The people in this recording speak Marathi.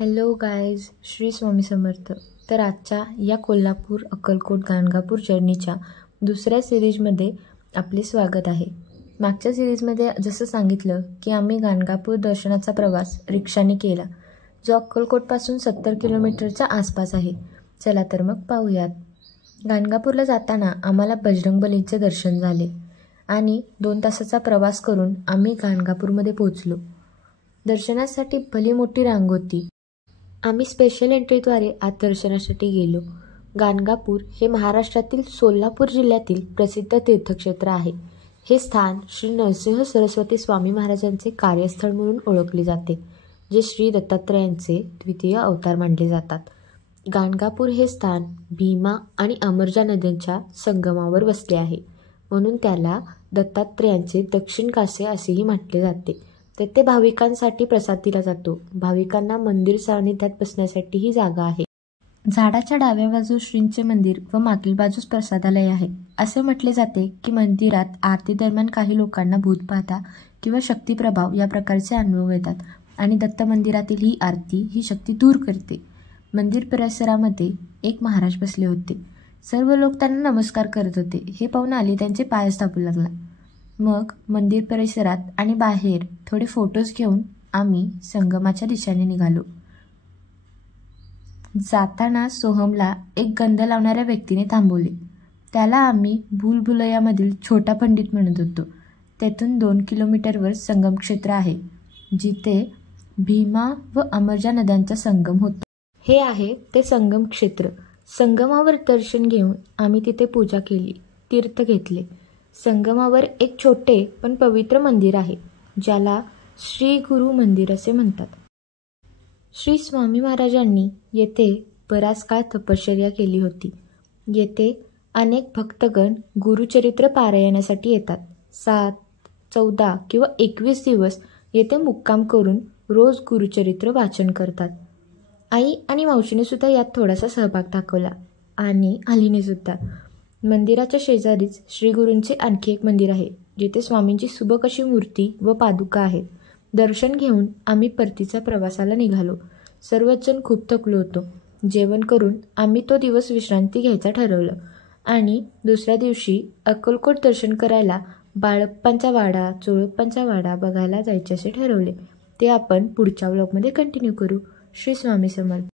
Hello guys, Shri Swami Samarth. तर आजच्या या कोल्हापूर अक्कलकोट गाणगापूर जर्नीच्या दुसऱ्या सिरीजमध्ये आपले स्वागत आहे. मागच्या सिरीजमध्ये जसं सांगितलं की आम्ही गाणगापूर दर्शनाचा प्रवास रिक्षाने केला, जो अक्कलकोटपासून 70 किलोमीटरच्या आसपास आहे. चला तर मग पाहूयात. गाणगापूरला जाताना आम्हाला बजरंगबलीचे दर्शन झाले आणि 2 तासाचा प्रवास करून आम्ही गाणगापूरमध्ये पोहोचलो. दर्शनासाठी भली मोठी रांग होती. आम्ही स्पेशल एंट्रीद्वारे आत दर्शनासाठी गेलो. गाणगापूर हे महाराष्ट्रातील सोलापूर जिल्ह्यातील प्रसिद्ध तीर्थक्षेत्र आहे. हे स्थान श्री नरसिंह सरस्वती स्वामी महाराजांचे कार्यस्थळ म्हणून ओळखले जाते, जे श्री दत्तात्रेयांचे द्वितीय अवतार मानले जातात. गाणगापूर हे स्थान भीमा आणि अमरजा नद्यांच्या संगमावर वसले आहे, म्हणून त्याला दत्तात्रेयांचे दक्षिण काशी असेही म्हटले जाते. तेथे भाविकांसाठी प्रसाद दिला जातो. भाविकांना मंदिर सान्निध्यात बसण्यासाठी ही जागा आहे. झाडाच्या डाव्या बाजूस श्रींचे मंदिर व मागील बाजूस प्रसादालय आहे. असे म्हटले जाते की मंदिरात आरती दरम्यान काही लोकांना भूतबाधा किंवा शक्तिप्रभाव या प्रकारचे अनुभव येतात आणि दत्त मंदिरातील ही आरती ही शक्ती दूर करते. मंदिर परिसरामध्ये एक महाराज बसले होते. सर्व लोक त्यांना नमस्कार करत होते. हे पाहून आली त्यांचे पायच तापू लागला. मग मंदिर परिसरात आणि बाहेर थोडे फोटोज घेऊन आम्ही संगमाच्या दिशेने निघालो. जाताना सोहमला एक गंध लावणाऱ्या व्यक्तीने थांबवले. त्याला आम्ही भूलभुलैयामधील छोटा पंडित म्हणत होतो. तेथून 2 किलोमीटरवर संगम क्षेत्र आहे, जिथे भीमा व अमरजा नद्यांचा संगम होतो. हे आहे ते संगम क्षेत्र. संगमावर दर्शन घेऊन आम्ही तिथे पूजा केली, तीर्थ घेतले. संगमावर एक छोटे पण पवित्र मंदिर आहे, ज्याला श्री गुरु मंदिर असे म्हणतात. श्री स्वामी महाराजांनी येथे बराच काळ तपश्चर्या केली होती. येथे अनेक भक्तगण गुरुचरित्र पारायणासाठी येतात. 7, 14 किंवा 21 दिवस येथे मुक्काम करून रोज गुरुचरित्र वाचन करतात. आई आणि मावशीने सुद्धा यात थोडासा सहभाग दाखवला आणि आलीने सुद्धा. मंदिराच्या शेजारीच श्री गुरूंचे आणखी एक मंदिर आहे, जिथे स्वामींची सुबक अशी मूर्ती व पादुका आहेत. दर्शन घेऊन आम्ही परतीच्या प्रवासाला निघालो. सर्वच जण खूप थकलो होतो. जेवण करून आम्ही तो दिवस विश्रांती घ्यायचा ठरवलं आणि दुसऱ्या दिवशी अक्कलकोट दर्शन करायला बाळप्पांचा वाडा, चोळप्पांचा वाडा बघायला जायचे असे ठरवले. ते आपण पुढच्या व्लॉगमध्ये कंटिन्यू करू. श्री स्वामी समर्थ.